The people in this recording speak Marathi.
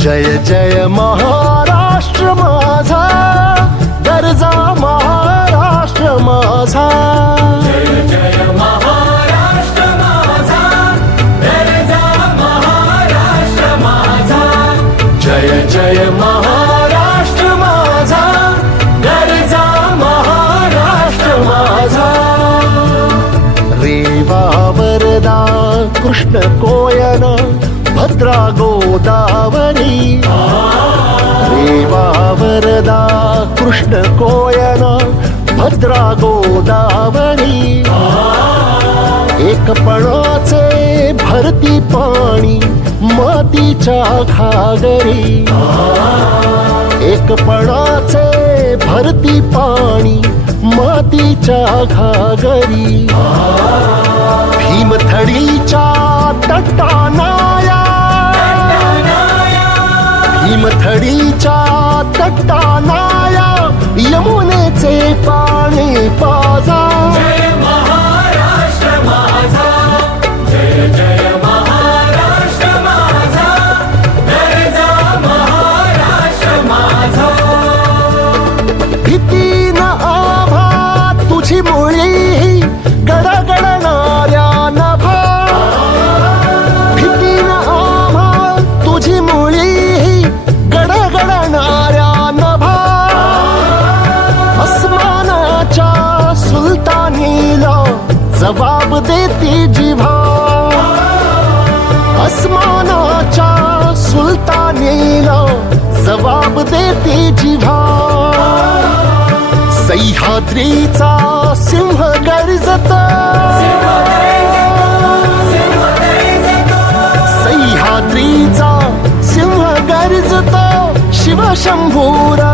जय जय महाराष्ट्र माझा, गरजा महाराष्ट्र माझा. जय जय महाराष्ट्र माझा, गरजा महाराष्ट्र माझा. जय जय महाराष्ट्र माझा, गरजा महाराष्ट्र माझा. रेवा वरदा कृष्ण कोयना भद्रा गोदावरी. रेवा वरदा कृष्ण कोयना भद्रा गोदावरी. एकपणाचे भरती पाणी मातीच्या घागरी. एकपणाचे भरती पाणी मातीच्या घागरी. भीमथडीच्या तटानाया, भीमथडीच्या तटानाया यमुनेचे पाणी पाजा. जय महाराष्ट्र माझा, जय जय महाराष्ट्र माझा, गरजा महाराष्ट्र माझा. भीती न आभा तुझी मुळी गडगडणाऱ्या नभा. भीती न आभा तुझी मुळी गडगडणाऱ्या नभा. अस्मानाच्या सुलतानीला जबाब देती जिव्हा. अस्मानाच्या सुलतानीला जबाब देती जिव्हा. सह्याद्रीचा सिंह गर्जता, सह्याद्रीचा सिंह गर्जता. शिवशंभूरा